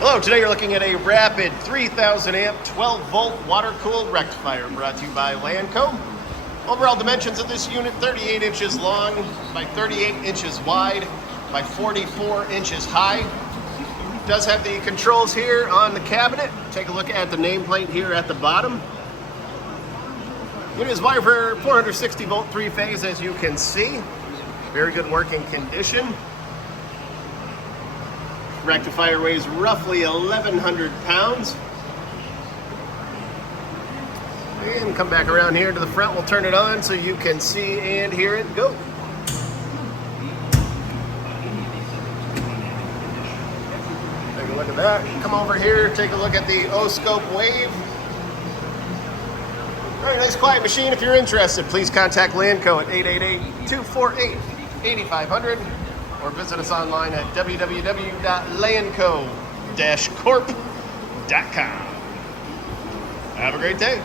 Hello, today you're looking at a rapid 3,000 amp, 12 volt water-cooled rectifier brought to you by Lanco. Overall dimensions of this unit, 38 inches long by 38 inches wide by 44 inches high. It does have the controls here on the cabinet. Take a look at the nameplate here at the bottom. Unit is wired for 460 volt three-phase, as you can see. Very good working condition. Rectifier weighs roughly 1,100 pounds. And come back around here to the front. We'll turn it on so you can see and hear it go. Take a look at that. Come over here, take a look at the O-scope wave. Very nice, quiet machine. If you're interested, please contact Lanco at 888-248-8500 or visit us online at www.lanco-corp.com. Have a great day.